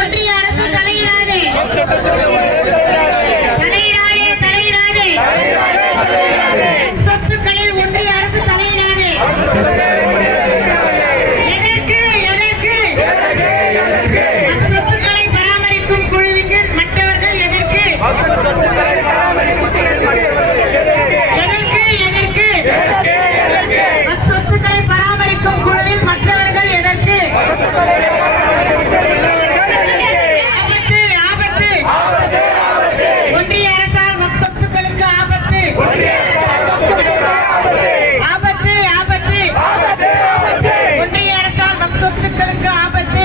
ஒன்றிய அரசு தலையிடாதே. சொத்துக்களில் ஒன்றிய அரசு தலையிடாதே. சொத்துக்களை பராமரிக்கும் குழுவிற்கு மற்றவர்கள் எதற்கு? சொத்துக்களை பராமரிக்கும் குழுவில் மற்றவர்கள் எதற்கு? ஆபத்து ஆபத்து. ஒன்றிய அரசால் சொத்துக்களுக்கு ஆபத்து. ஆபத்து ஆபத்து. ஒன்றிய அரசால் சொத்துக்களுக்கு ஆபத்து.